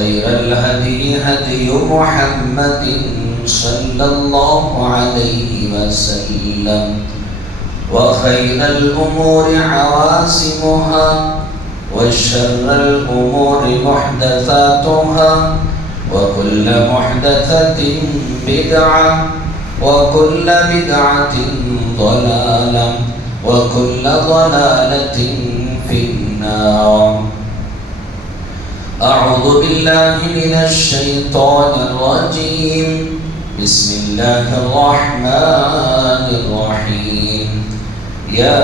وخير الهدي هدي محمد صلى الله عليه وسلم وخير الأمور عواسمها وشر الأمور محدثاتها وكل محدثة بدعة وكل بدعة ضلالة وكل ضلالة في النار. أعوذ بالله من الشيطان الرجيم. بسم الله الرحمن الرحيم. يا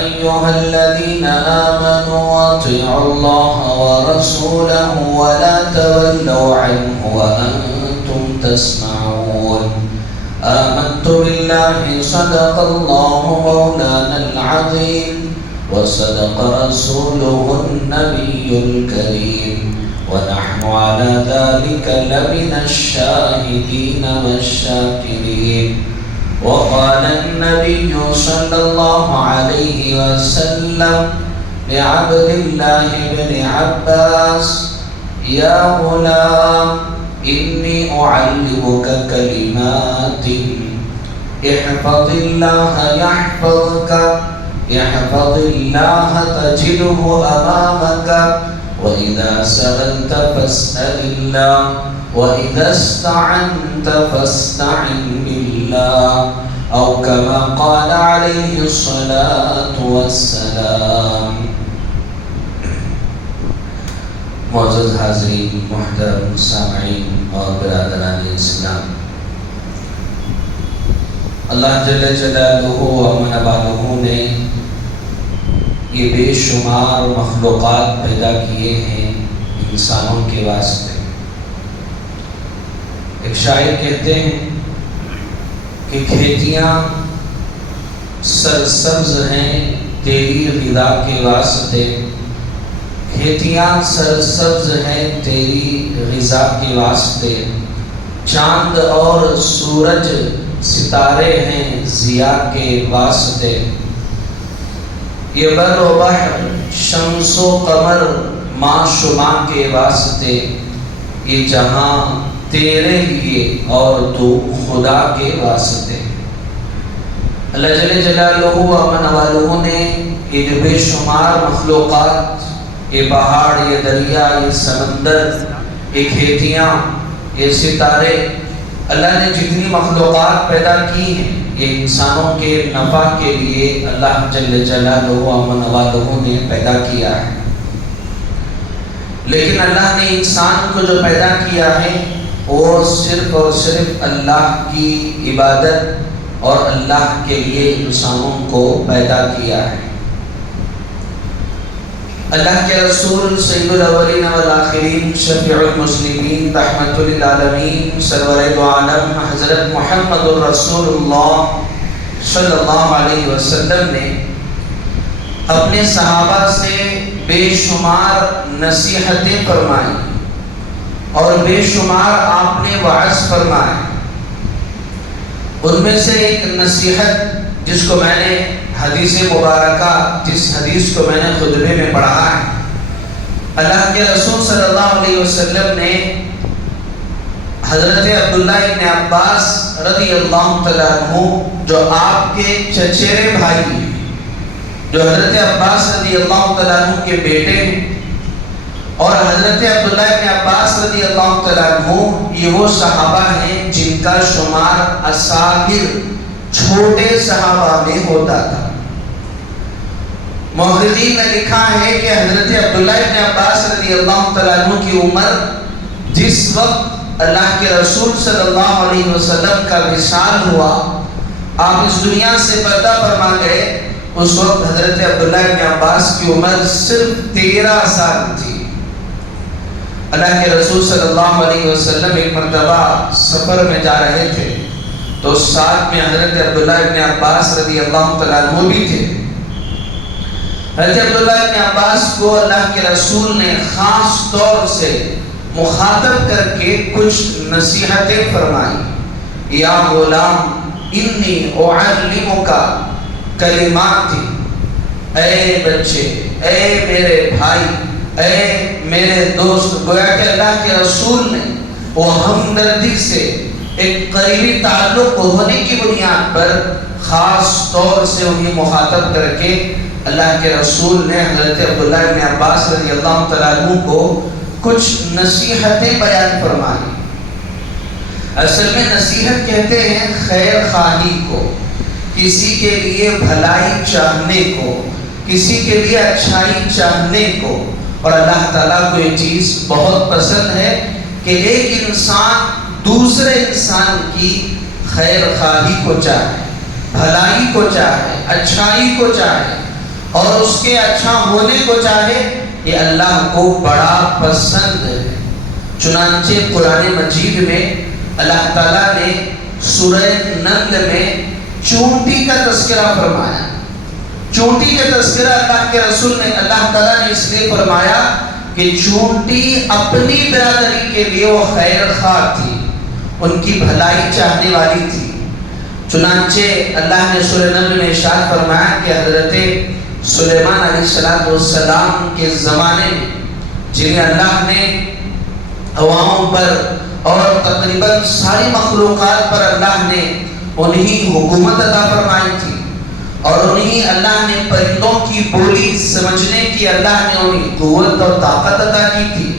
أيها الذين آمنوا أطيعوا الله ورسوله ولا تولوا عنه وأنتم تسمعون. آمنت بالله صدق الله مولانا العظيم وصدق رسوله النبي الكريم ونحن على ذلك لمن الشاهدين والشاكرين. وقال النبي صلى الله عليه وسلم لعبد الله بن عباس: يا غلام إني أعلمك كلمات احفظ الله يحفظك احفظ الله تجده أمامك وإذا سألت فاسأل الله وإذا استعنت فاستعن بالله أو كما قال عليه الصلاة والسلام. معزز حاضرین، محترم سامعین اور برادران اسلام، اللہ جل جلالہ و من والہ نے یہ بے شمار مخلوقات پیدا کیے ہیں انسانوں کے واسطے. ایک شاعر کہتے ہیں کہ کھیتیاں سرسبز ہیں تیری غذا کے واسطے، کھیتیاں سرسبز ہیں تیری غذا کے واسطے، چاند اور سورج ستارے ہیں ضیاء کے واسطے، یہ بر و بحر شمس و قمر ماں شما کے واسطے، یہ جہاں تیرے لیے اور تو خدا کے واسطے. اللہ جل جلالہ و من والہ نے یہ جو بے شمار مخلوقات، یہ پہاڑ، یہ دریا، یہ سمندر، یہ کھیتیاں، یہ ستارے، اللہ نے جتنی مخلوقات پیدا کی ہیں یہ انسانوں کے نفع کے لیے اللہ جل جلالہ و من والہ نے پیدا کیا ہے. لیکن اللہ نے انسان کو جو پیدا کیا ہے وہ صرف اور صرف اللہ کی عبادت اور اللہ کے لیے انسانوں کو پیدا کیا ہے. اللہ کے رسول سید الاولین والآخرین شفیع المسلمین رحمت للعالمین سرور دو عالم حضرت محمد رسول اللہ صلی اللہ علیہ وسلم نے اپنے صحابہ سے بے شمار نصیحتیں فرمائیں اور بے شمار آپ نے وعظ فرمائے. ان میں سے ایک نصیحت جس کو میں نے حدیث مبارکہ، جس حدیث کو میں نے خطبے میں پڑھا ہے، اللہ کے رسول صلی اللہ علیہ وسلم نے حضرت عبداللہ ابن عباس رضی اللہ تعالیٰ عنہ جو آپ کے چچیرے بھائی ہیں، جو حضرت عباس رضی اللہ تعالیٰ عنہ کے بیٹے ہیں، اور حضرت عبداللہ ابن عباس رضی اللہ تعالیٰ عنہ یہ وہ صحابہ ہیں جن کا شمار اصاغر چھوٹے صحابہ میں ہوتا تھا. محدثین نے لکھا ہے کہ حضرت عبداللہ ابن عباس رضی اللہ تعالیٰ عنہ کی عمر جس وقت اللہ کے رسول صلی اللہ علیہ وسلم کا وصال ہوا، آپ اس دنیا سے پردہ فرما گئے، اس وقت حضرت عبداللہ ابن عباس کی عمر صرف 13 سال تھی. اللہ کے رسول صلی اللہ علیہ وسلم ایک مرتبہ سفر میں جا رہے تھے تو ساتھ میں حضرت عبداللہ ابن عباس رضی اللہ تعالیٰ عنہ بھی تھے. حضرت عبداللہ ابن عباس کو اللہ کے رسول نے خاص طور سے مخاطب کر کے کچھ نصیحتیں فرمائی. یا غلام انی اعلمک کلمات، اے بچے، اے میرے بھائی، اے میرے دوست، گویا کہ اللہ کے رسول نے وہ ہمدردی سے ایک قریبی تعلق ہونے کی بنیاد پر خاص طور سے انہیں مخاطب کر کے اللہ کے رسول نے حضرت عبداللہ ابن عباس رضی اللہ تعالیٰ عنہ کو کچھ نصیحتیں بیان فرمائی۔ اصل میں نصیحت کہتے ہیں خیر خواہی کو، کسی کے لیے بھلائی چاہنے کو، کسی کے لیے اچھائی چاہنے کو۔ اور اللہ تعالیٰ کو یہ چیز بہت پسند ہے کہ ایک انسان دوسرے انسان کی خیر خواہی کو چاہے، بھلائی کو چاہے، اچھائی کو چاہے اور اس کے اچھا ہونے کو چاہے، یہ اللہ کو بڑا پسند ہے۔ چنانچہ قرآن مجید میں اللہ تعالیٰ نے سورہ نمل میں چونٹی کا تذکرہ فرمایا۔ چونٹی کا تذکرہ اللہ کے رسول نے، اللہ تعالیٰ نے اس لیے فرمایا کہ چونٹی اپنی برادری کے لیے وہ خیر خواہ تھی، ان کی بھلائی چاہنے والی تھی۔ چنانچہ اللہ نے سورہ نمل میں ارشاد فرمایا کہ حضرت سلیمان علیہ السلام کے زمانے میں جنہیں اللہ نے عواموں پر اور تقریباً ساری مخلوقات پر اللہ نے انہی حکومت عطا فرمائی تھی، اور انہی اللہ نے پرندوں کی بولی سمجھنے کی اللہ نے انہی قوت اور طاقت عطا کی تھی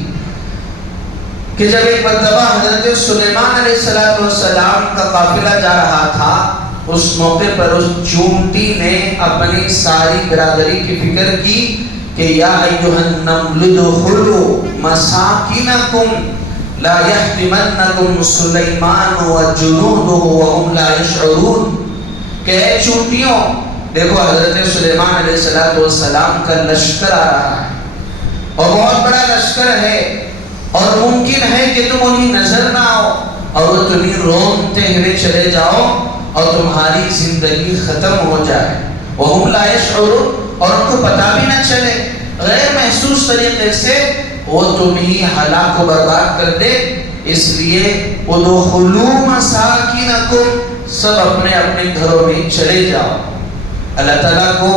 کہ جب ایک مرتبہ حضرت سلیمان علیہ السلام کا قافلہ جا رہا تھا، اس موقع پر اس چونٹی نے اپنی ساری برادری کی فکر کی کہ یا ایھا النمل ادخلوا مساکنکم لا یحطمنکم سلیمان وجنودہ وهم لا یشعرون، کہ اے چونٹیوں، دیکھو حضرت سلیمان علیہ السلام کا لشکر آ رہا ہے اور بہت بڑا لشکر ہے، اور ممکن ہے کہ تم انہیں نظر نہ آؤ اور وہ تمہیں روندتے ہوئے چلے جاؤ اور تمہاری زندگی ختم ہو جائے۔ وَهُمْ لَا يَشْعُرُونَ، اور ان کو پتہ بھی نہ چلے، غیر محسوس طریقے سے وہ تمہیں ہلاک و برباد کر دے۔ اس لیے اُدْخُلُوا مَسَاكِنَكُمْ، سب اپنے اپنے گھروں میں چلے جاؤ۔ اللہ تعالیٰ کو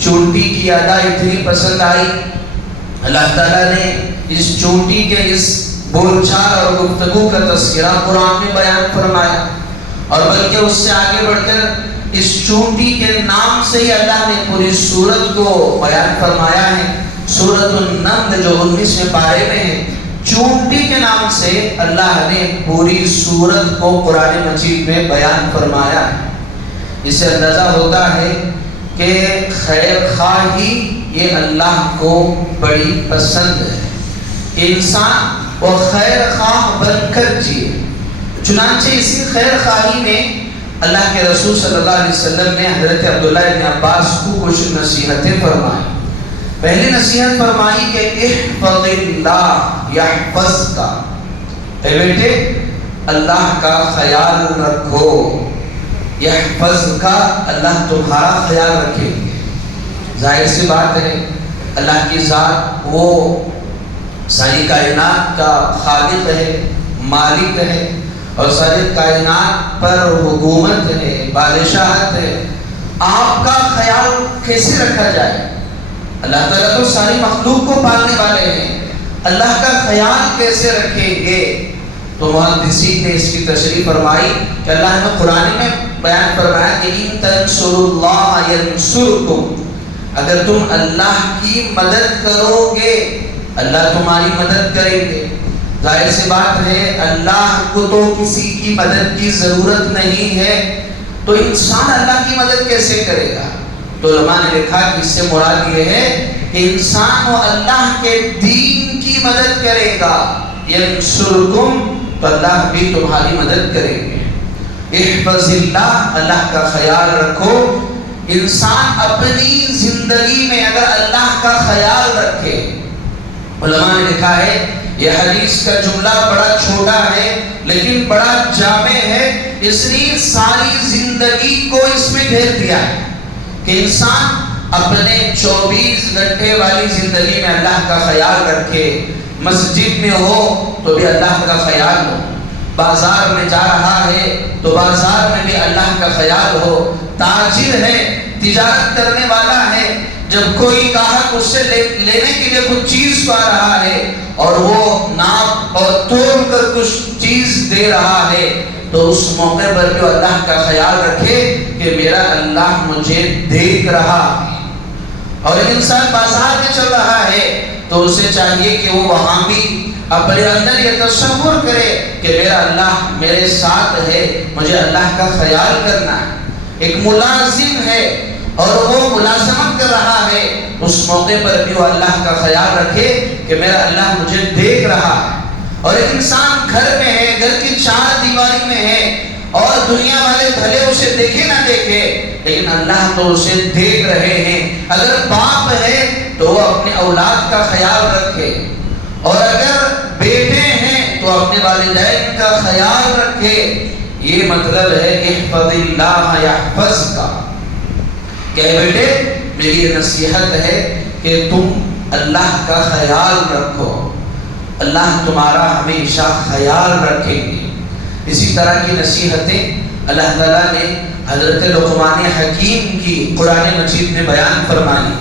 چونٹی کی ادا اتنی پسند آئی، اللہ تعالیٰ نے اس چونٹی کے اس بول چال اور گفتگو کا تذکرہ قرآن میں بیان فرمایا، اور بلکہ اس سے آگے بڑھ کر اس چونٹی کے نام سے ہی اللہ نے پوری سورت کو بیان فرمایا ہے۔ سورۃ النمل جو 19ویں پارے میں ہے، چونٹی کے نام سے اللہ نے پوری سورت کو قرآن مجید میں بیان فرمایا ہے۔ اس سے اندازہ ہوتا ہے کہ خیر خواہی یہ اللہ کو بڑی پسند ہے، انسان وہ خیر خواہ بن کر جیے۔ چنانچہ اسی خیر خواہی میں اللہ کے رسول صلی اللہ علیہ وسلم نے حضرت عبداللہ ابن عباس کو کچھ نصیحتیں فرمائی۔ پہلی نصیحت فرمائی کہ احفظ اللہ یحفظک، اے بیٹے اللہ کا خیال رکھو، یحفظک، اللہ تمہارا خیال رکھے۔ ظاہر سی بات ہے اللہ کی ذات وہ ساری کائنات کا خالق ہے، مالک ہے، اور ساری کائنات پر حکومت ہے، بادشاہت ہے۔ آپ کا خیال کیسے رکھا جائے؟ اللہ تعالیٰ تو ساری مخلوق کو پالنے والے ہیں، اللہ کا خیال کیسے رکھیں گے؟ تو محدثین نے اس کی تشریح فرمائی کہ اللہ نے قرآن میں بیان فرمایا کہ ان تنصروا اللہ ینصرکم، اگر تم اللہ کی مدد کرو گے اللہ تمہاری مدد کریں گے۔ ظاہر سی بات ہے اللہ کو تو کسی کی مدد کی ضرورت نہیں ہے، تو انسان اللہ کی مدد کیسے کرے گا؟ تو علماء نے لکھا کہ اس سے مراد یہ ہے کہ انسان وہ اللہ کے دین کی مدد کرے گا، ینصرکم، تو اللہ بھی تمہاری مدد کریں گے۔ احفظ اللہ، اللہ کا خیال رکھو۔ انسان اپنی زندگی میں اگر اللہ کا خیال رکھے، علماء نے لکھا ہے یہ حدیث کا جملہ بڑا چھوٹا ہے لیکن بڑا جامع ہے، اس لیے ساری زندگی کو اس میں گھیر دیا ہے کہ انسان اپنے 24 گھنٹے والی زندگی میں اللہ کا خیال رکھے۔ مسجد میں ہو تو بھی اللہ کا خیال ہو، بازار میں جا رہا ہے تو بازار میں بھی اللہ کا خیال ہو، تاجر ہے، تجارت کرنے والا ہے، جب کوئی گاہک اس سے لینے کے لیے کچھ چیز پا رہا ہے اور وہ ناپ اور تول کر کچھ چیز دے رہا ہے تو اس موقع پر بھی اللہ کا خیال رکھے کہ میرا اللہ مجھے دیکھ رہا ہے۔ اور انسان بازار میں چل رہا ہے تو اسے چاہیے کہ وہ وہاں بھی اپنے اندر یہ تصور کرے کہ میرا اللہ میرے ساتھ ہے، مجھے اللہ کا خیال کرنا ہے۔ ایک ملازم ہے اور وہ ملازمت کر رہا ہے، اس موقع پر بھی وہ اللہ کا خیال رکھے کہ میرا اللہ مجھے دیکھ رہا ہے۔ اور ایک انسان گھر میں ہے، گھر کی چار دیواری میں ہے اور دنیا والے بھلے اسے دیکھے نہ دیکھے لیکن اللہ تو اسے دیکھ رہے ہیں۔ اگر باپ ہے تو وہ اپنے اولاد کا خیال رکھے، اور اگر بیٹے ہیں تو اپنے والدین کا خیال رکھے۔ یہ مطلب ہے احفظ اللہ یحفظک، کہ بیٹے میری یہ نصیحت ہے کہ تم اللہ کا خیال رکھو، اللہ تمہارا ہمیشہ خیال رکھیں گے۔ اسی طرح کی نصیحتیں اللہ تعالیٰ نے حضرت لقمان حکیم کی قرآن مجید میں بیان فرمائی۔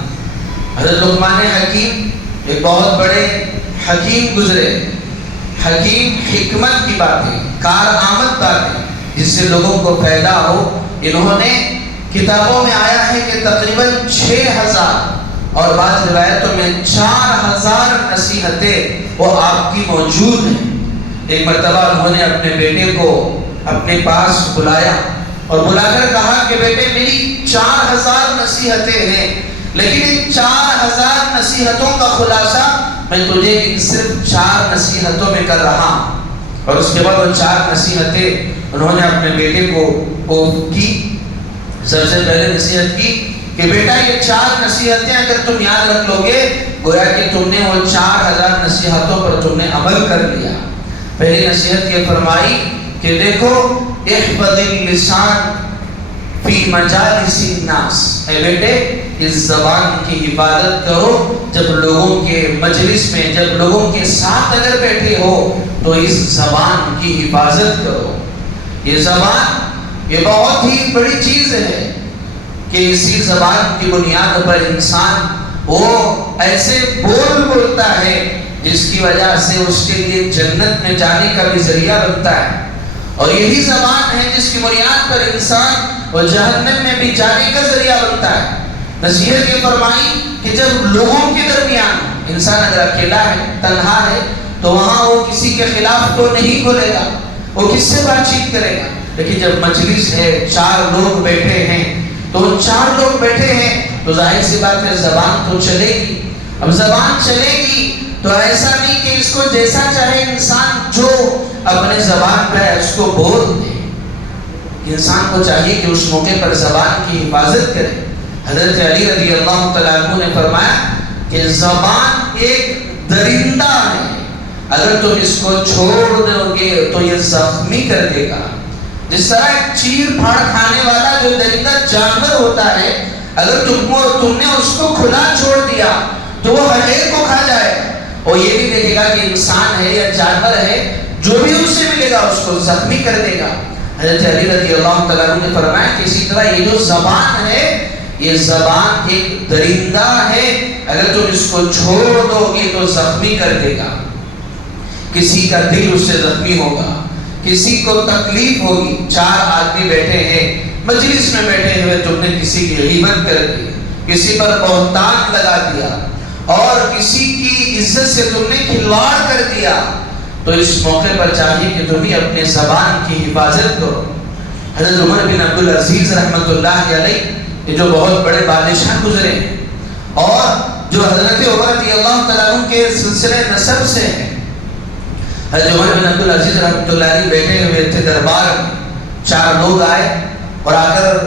حضرت لقمان حکیم ایک بہت بڑے حکیم گزرے، حکیم حکمت کی باتیں، کارآمد باتیں جس سے لوگوں کو فائدہ ہو۔ انہوں نے کتابوں میں آیا ہے کہ تقریباً 6000 اور بعض روایتوں میں 4000 نصیحتیں وہ آپ کی موجود ہیں۔ ایک مرتبہ انہوں نے اپنے بیٹے کو اپنے پاس بلایا اور بلا کر کہا کہ بیٹے میری 4000 نصیحتیں ہیں، لیکن ان 4000 نصیحتوں کا خلاصہ میں تجھے ان صرف 4 نصیحتوں میں کر رہا ہوں۔ اور اس کے بعد وہ 4 نصیحتیں انہوں نے اپنے بیٹے کو کی۔ سب سے پہلے نصیحت کی کہ بیٹا یہ 4 نصیحتیں اگر تم یاد رکھ لو گے گویا کہ تم نے وہ 4000 نصیحتوں پر تم نے عمل کر لیا۔ پہلی نصیحت یہ فرمائی کہ دیکھو احفظ اللسان فی مجالس الناس، اے بیٹے اس زبان کی حفاظت کرو، جب لوگوں کے مجلس میں، جب لوگوں کے ساتھ اگر بیٹھے ہو تو اس زبان کی حفاظت کرو۔ یہ زبان یہ بہت ہی بڑی چیز ہے کہ اسی زبان کی بنیاد پر انسان وہ ایسے بول بولتا ہے جس کی وجہ سے اس کے لیے جنت میں جانے کا بھی ذریعہ بنتا ہے، اور یہی زبان ہے جس کی بنیاد پر انسان وہ جہنم میں بھی جانے کا ذریعہ بنتا ہے۔ نصیحت یہ فرمائی کہ جب لوگوں کے درمیان انسان اگر اکیلا ہے، تنہا ہے، تو وہاں وہ کسی کے خلاف تو نہیں بولے گا، وہ کس سے بات چیت کرے گا، لیکن جب مجلس ہے 4 لوگ بیٹھے ہیں تو 4 لوگ بیٹھے ہیں تو ظاہر سی بات ہے زبان تو چلے گی۔ اب زبان چلے گی تو ایسا نہیں کہ اس کو جیسا چاہے انسان جو اپنے زبان پہ ہے اس کو بول دے۔ انسان کو چاہیے کہ اس موقع پر زبان کی حفاظت کرے۔ حضرت علی رضی اللہ تعالیٰ عنہ نے فرمایا کہ زبان ایک درندہ ہے، اگر تم اس کو چھوڑ دو گے تو یہ زخمی کر دے گا۔ جس طرح ایک چیر پھاڑ کھانے والا جو درندہ جانور ہوتا ہے، اگر تم نے اس کو کھلا چھوڑ دیا تو وہ ہر ایک کو کھا جائے، اور یہ بھی دیکھے گا کہ انسان ہے یا جانور ہے، جو بھی اس سے ملے گا اس کو زخمی کر دے گا۔ حضرت علی رضی اللہ تعالیٰ عنہ نے فرمایا کہ اسی طرح یہ جو زبان ہے، یہ زبان ایک درندہ ہے، اگر تم اس کو چھوڑ دو گے تو زخمی کر دے گا۔ کسی کا دل اس سے زخمی ہوگا، کسی کو تکلیف ہوگی۔ 4 آدمی بیٹھے ہیں، مجلس میں بیٹھے ہوئے تم نے کسی کی غیبت کر دی، کسی پر بہتان لگا دیا اور کسی کی عزت سے تم نے کھلواڑ کر دیا، تو اس موقع پر چاہیے کہ تم بھی اپنے زبان کی حفاظت کرو۔ حضرت عمر بن عبدالعزیز رحمۃ اللہ علیہ یہ جو بہت بڑے بادشاہ گزرے ہیں اور جو حضرت عمر رضی اللہ تعالیٰ عنہ کے سلسلے نسب سے ہیں۔ حضرت عمر بن عبدالعزیز رحمۃ اللہ علیہ بیٹھے ہوئے تھے دربار میں، 4 لوگ آئے اور آ کر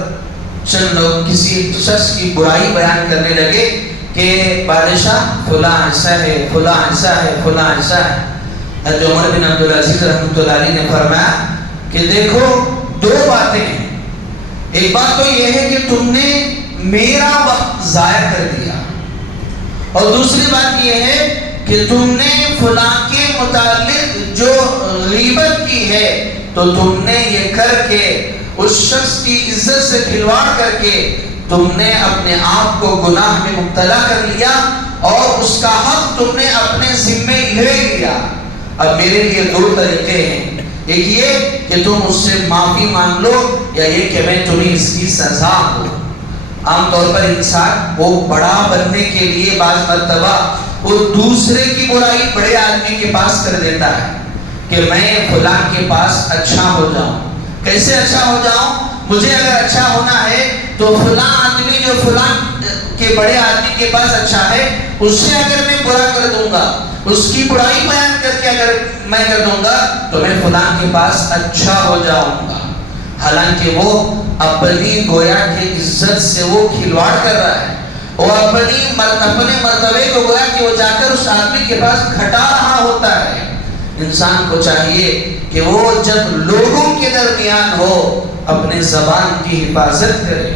چند لوگ کسی شخص کی برائی بیان کرنے لگے کہ بادشاہ فلاں ایسا ہے، فلاں ایسا ہے، فلاں ایسا ہے۔ حضرت عمر بن عبدالعزیز رحمۃ اللہ علیہ نے فرمایا کہ دیکھو 2 باتیں ہیں، ایک بات تو یہ ہے کہ تم نے میرا وقت ضائع کر دیا، اور دوسری بات یہ ہے کہ تم نے فلاں کے متعلق جو غیبت کی ہے تو تم نے یہ کر کے اس شخص کی عزت سے کھلواڑ کر کے تم نے اپنے آپ کو گناہ میں مبتلا کر لیا اور اس کا حق تم نے اپنے ذمے لے لیا. اب میرے لیے دو طریقے ہیں، ایک یہ کہ تم اس سے معافی مانگ لو، یا یہ کہ میں تمہیں اس کی سزا دوں. عام طور پر انسان وہ بڑا بننے کے لیے بعض مرتبہ وہ دوسرے کی برائی بڑے آدمی کے پاس کر دیتا ہے کہ میں فلاں کے پاس اچھا ہو جاؤں. کیسے اچھا ہو جاؤں؟ مجھے اگر اچھا ہونا ہے تو فلاں آدمی جو فلاں کے بڑے آدمی کے پاس اچھا ہے اس سے اگر میں برا کر دوں گا، اس کی برائی بیان کر کے اگر میں کر دوں گا تو میں فلاں کے پاس اچھا ہو جاؤں گا. حالانکہ وہ اپنی گویا کی عزت سے وہ کھلواڑ کر رہا ہے، وہ اپنے مرتبے کو گویا کہ وہ جا کر اس آدمی کے پاس گھٹا رہا ہوتا ہے. انسان کو چاہیے کہ وہ جب لوگوں کے درمیان ہو اپنے زبان کی حفاظت کرے.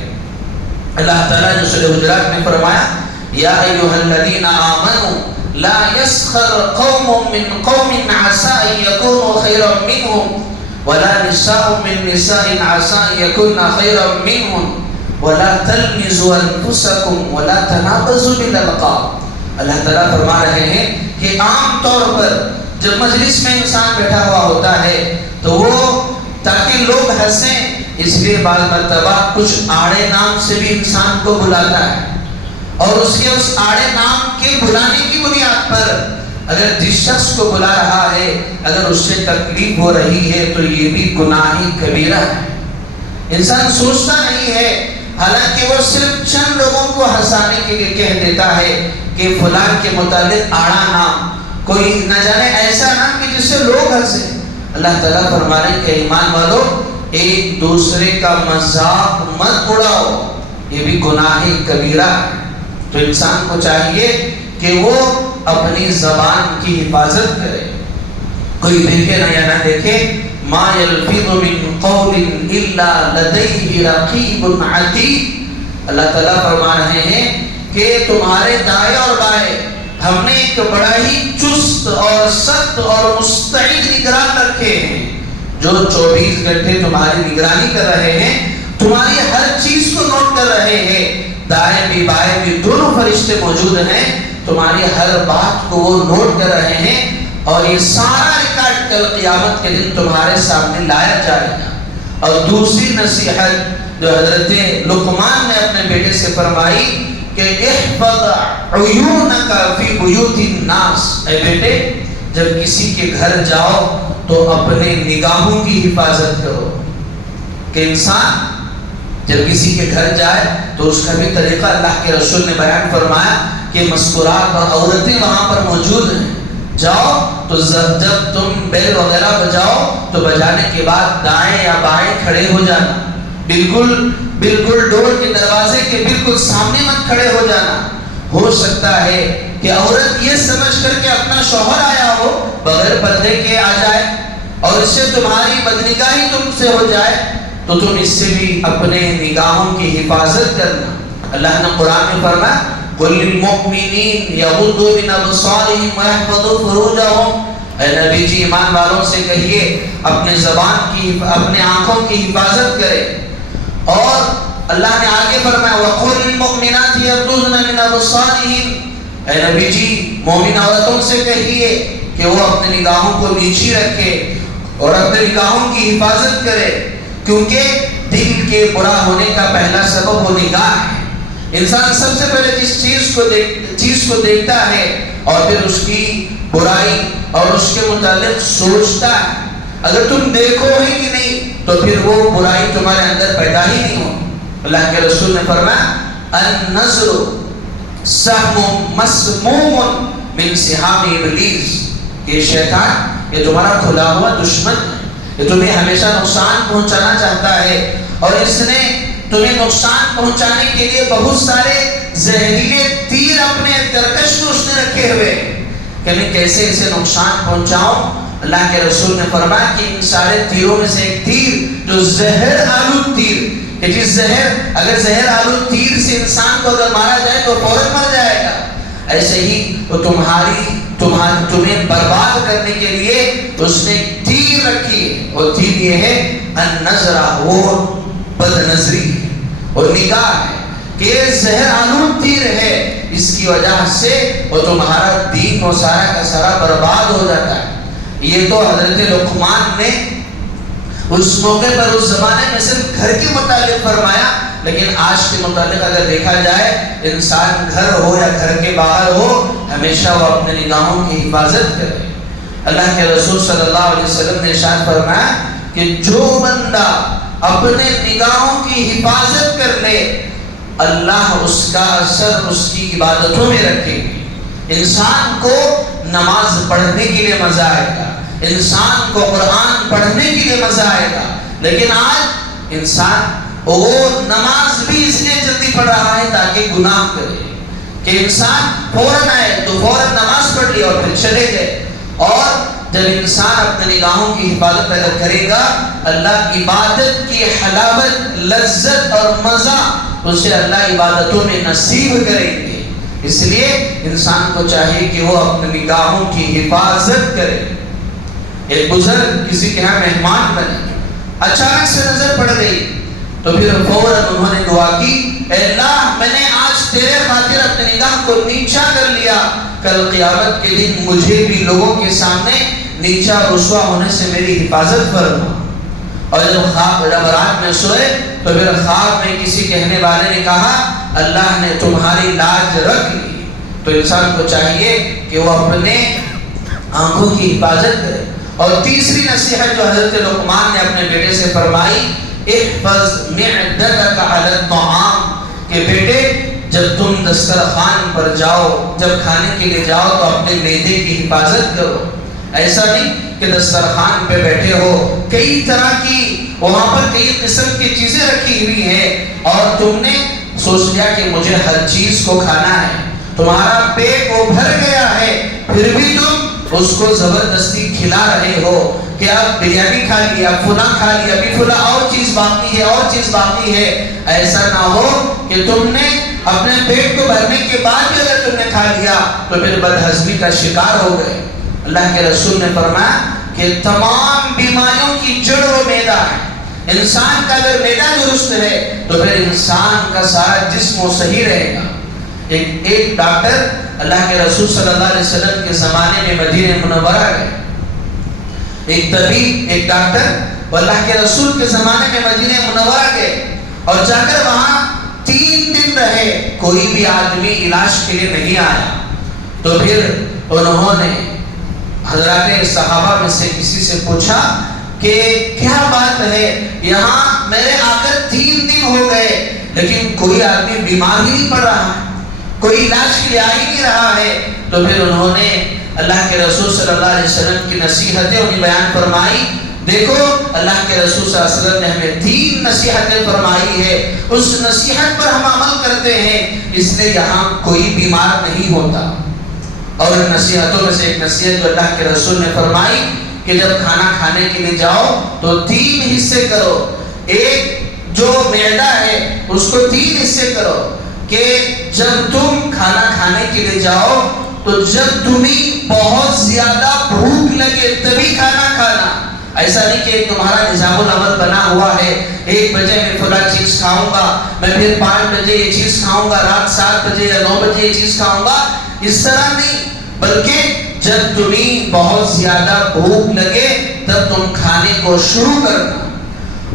اللہ تعالیٰ نے سورہ حجرات میں فرمایا یا ایھا الذین آمنوا لا یسخر قوم من قوم عسى ان یکونوا خیرا منهم ولا نساء من نساء عسى ان یکن خیرا منهن ولا تلمزوا انفسکم ولا تنابزوا بالالقاب. اللہ تعالیٰ فرما رہے ہیں کہ عام طور پر جب مجلس میں انسان بیٹھا ہوا ہوتا ہے تو وہ تاکہ لوگ ہنسیں اس لیے بعض مرتبہ کچھ آڑے نام سے بھی انسان کو بلاتا ہے، اور اس کے اس آڑے نام کے بلانے کی بنیاد پر اگر جس شخص کو بلا رہا ہے اگر اس سے تکلیف ہو رہی ہے تو یہ بھی گناہ کبیرہ ہے. انسان سوچتا نہیں ہے، حالانکہ وہ صرف چند لوگوں کو ہنسانے کے لیے کہہ دیتا ہے کہ فلاں کے متعلق آڑا نام، کوئی نہ جانے ایسا نام کہ جس سے لوگ ہنسیں. اللہ تعالیٰ فرما رہے ہیں کہ ایمان والو ایک دوسرے کا مذاق مت اڑاؤ، یہ بھی گناہ کبیرہ ہے. تو انسان کو چاہیے کہ وہ اپنی زبان کی حفاظت کرے. کوئی دیکھے نہ یا نہ دیکھے، ما یلفظ من قول الا لدیہ رقیب عتید. اللہ تعالیٰ فرما رہے ہیں کہ تمہارے دائیں اور بائیں ہم نے ایک بڑا ہی چست اور سخت اور مستعد نگران رکھے ہیں جو 24 گھنٹے تمہاری نگرانی کر رہے ہیں، تمہاری ہر چیز کو نوٹ کر رہے ہیں. دائیں بھی بائیں بھی دونوں فرشتے موجود ہیں، تمہاری ہر بات کو وہ نوٹ کر رہے ہیں، اور یہ سارا ریکارڈ کل قیامت کے دن تمہارے سامنے لایا جائے گا. اور دوسری نصیحت جو حضرت لقمان نے اپنے بیٹے سے فرمائی کہ احفظ عیونک فی بیوت الناس. اے بیٹے جب کسی کے گھر جاؤ تو اپنے نگاہوں کی حفاظت کرو. کہ انسان جب کسی کے گھر جائے تو اس کا بھی طریقہ اللہ کے رسول نے بیان فرمایا کہ مسکرات اور عورتیں وہاں پر موجود ہیں. جاؤ تو جب تم بیل وغیرہ بجاؤ تو بجانے کے بعد دائیں یا بائیں کھڑے ہو جانا، بالکل ڈور کے دروازے کے بالکل سامنے مت کھڑے ہو جانا. ہو سکتا ہے کہ عورت یہ سمجھ کر کے اپنا شوہر آیا ہو بغیر پردے کے آ جائے اور اس سے تمہاری بدنگاہی تم سے ہو جائے، تو تم اس سے بھی اپنے نگاہوں کی حفاظت کرنا. اللہ نے قرآن میں فرمایا قُلْ لِلْمُؤْمِنِينَ يَغُضُّوا مِنْ أَبْصَارِهِمْ وَيَحْفَظُوا فُرُوجَهُمْ. اے نبی جی ایمان والوں سے کہیے اپنے زبان کی اپنے آنکھوں کی حفاظت کرے. اور اللہ نے آگے فرمایا وَقُلْ لِلْمُؤْمِنَاتِ يَغْضُضْنَ مِنْ أَبْصَارِهِنْ. اے نبی جی مومن عورتوں سے کہیے کہ وہ اپنے نگاہوں کو نیچی رکھے اور اپنے نگاہوں کی حفاظت کرے، کیونکہ دل کے برا ہونے کا پہلا سبب وہ نگاہ ہے. انسان سب سے پہلے جس چیز کو دیکھتا ہے اور پھر اس کی برائی اور اس کے متعلق سوچتا ہے. اگر تم دیکھو ہی کہ نہیں تو پھر وہ برائی تمہارے اندر پیدا ہی نہیں ہو. اللہ کے رسول نے فرمایا النظر سہم مسموم من سہام ابلیس. یہ شیطان یہ تمہارا کھلا ہوا دشمن ہے، یہ تمہیں ہمیشہ نقصان پہنچانا چاہتا ہے، اور اس نے تمہیں نقصان پہنچانے کے لیے بہت سارے زہریلے تیر اپنے ترکش میں اس نے رکھے ہوئے کہ میں کیسے اسے نقصان پہنچاؤں. اللہ کے رسول نے فرمایا کہ ان سارے تیروں میں سے ایک تیر جو زہر آلود تیر، کہ جس اگر زہر آلود تیر سے انسان کو اگر مارا جائے تو فوراً مر جائے گا، ایسے ہی وہ تمہیں برباد کرنے کے لیے اس نے تیر رکھی ہے. اور تیر یہ ہے النظرہ، وہ بد نظری ہے اور نگاہ ہے. کہ یہ زہر آلود تیر ہے، اس کی وجہ سے وہ تمہارا دین و سارا کا سارا برباد ہو جاتا ہے۔ یہ تو حضرت لقمان نے اس موقع پر اس زمانے میں صرف گھر کے متعلق فرمایا، لیکن آج کے متعلق اگر دیکھا جائے، انسان گھر ہو یا گھر کے باہر ہو، ہمیشہ وہ اپنے نگاہوں کی حفاظت کرے۔ اللہ کے رسول صلی اللہ علیہ وسلم نے ارشاد فرمایا کہ جو بندہ اپنے نگاہوں کی حفاظت کر لے، اللہ اس کا اثر اس کی عبادتوں میں رکھے گی۔ انسان کو نماز پڑھنے کے لیے مزہ آئے گا، انسان کو قرآن پڑھنے کے لیے مزہ آئے گا، لیکن آج انسان وہ نماز بھی اس لیے جلدی پڑھ رہا ہے تاکہ گناہ کرے، کہ انسان فوراً آئے تو فوراً نماز پڑھ لی اور پھر چلے گئے۔ اور جب انسان اپنے نگاہوں کی حفاظت اگر کرے گا، اللہ عبادت کی حلاوت، لذت اور مزہ اسے اللہ عبادتوں میں نصیب کریں گے۔ اس لیے انسان کو چاہیے کہ وہ اپنے نگاہوں کی حفاظت کرے۔ ایک بزرگ کسی کے ہاں مہمان بنے، اچانک سے نظر پڑ گئی تو پھر فوراً انہوں نے دعا کی، اے اللہ میں نے آج تیرے خاطر اپنے نگاہ کو نیچا کر لیا، کل قیامت کے دن مجھے بھی لوگوں کے سامنے نیچا رسوا ہونے سے میری حفاظت فرما۔ اور جب رات میں سوئے تو پھر خواب میں کسی کہنے والے نے کہا اللہ نے تمہاری لاج رکھ لی۔ تو انسان کو چاہیے کہ وہ اپنے آنکھوں کی حفاظت کرے۔ اور تیسری نصیحت جو حضرت لقمان نے اپنے بیٹے سے فرمائی، احفظ معدتک علی الطعام، کہ بیٹے جب تم دسترخوان پر جاؤ، جب کھانے کے لیے جاؤ تو اپنے معدے کی حفاظت کرو۔ ایسا نہیں کہ دسترخوان پہ بیٹھے ہو، کئی طرح کی وہاں پر کئی قسم کی چیزیں رکھی ہوئی ہیں اور تم نے سوچ لیا کہ مجھے ہر چیز کو کھانا ہے، تمہارا پیٹ وہ بھر گیا ہے، پھر بھی تم اس کو زبردستی کھلا رہے ہو کہ اب بریانی کھا لی، اب فلاں کھا لی، ابھی فلاں اور چیز باقی ہے، اور چیز باقی ہے۔ ایسا نہ ہو کہ تم نے اپنے پیٹ کو بھرنے کے بعد بھی اگر تم نے کھا لیا تو پھر بدہضمی کا شکار ہو گئے۔ اللہ کے رسول نے فرمایا کہ تمام بیماریوں کی جڑ وہ معدہ ہے۔ انسان کا اگر معدہ درست ہے تو پھر انسان کا سارا جسم وہ صحیح رہے گا۔ ایک ڈاکٹر اللہ کے رسول صلی اللہ علیہ وسلم کے زمانے میں مدینہ منورہ گئے، ایک طبیب، ایک ڈاکٹر وہ اللہ کے رسول کے زمانے میں مدینہ منورہ گئے اور جا کر وہاں 3 دن رہے، کوئی بھی آدمی علاج کے لیے نہیں آیا۔ تو پھر انہوں نے حضرات صحابہ میں سے کسی سے پوچھا کہ کیا بات ہے، یہاں میرے آ کر 3 دن ہو گئے لیکن کوئی آدمی بیمار ہی نہیں پڑ رہا ہے، کوئی علاج کے لیے آ ہی نہیں رہا ہے۔ تو پھر انہوں نے اللہ کے رسول صلی اللہ علیہ وسلم کی نصیحتیں انہیں بیان فرمائی۔ دیکھو اللہ کے رسول صلی اللہ علیہ وسلم نے ہمیں 3 نصیحتیں فرمائی ہے، اس نصیحت پر ہم عمل کرتے ہیں، اس لیے یہاں کوئی بیمار نہیں ہوتا۔ اور ان نصیحتوں میں سے ایک نصیحت جو اللہ کے رسول نے فرمائی کہ جب کھانا کھانے کے لیے جاؤ تو 3 حصے کرو، ایک جو معدہ ہے اس کو 3 حصے کرو، کہ جب تم کھانا کھانے کے لیے جاؤ تو جب تمہیں بہت زیادہ بھوک لگے تبھی کھانا کھانا۔ ایسا نہیں کہ تمہارا نظام العمل بنا ہوا ہے، 1 بجے میں فلاں چیز کھاؤں گا، میں پھر 5 بجے یہ چیز کھاؤں گا، رات 7 بجے یا 9 بجے یہ چیز کھاؤں گا، اس طرح نہیں، بلکہ جب تمہیں بہت زیادہ بھوک لگے تب تم کھانے کو شروع کرنا۔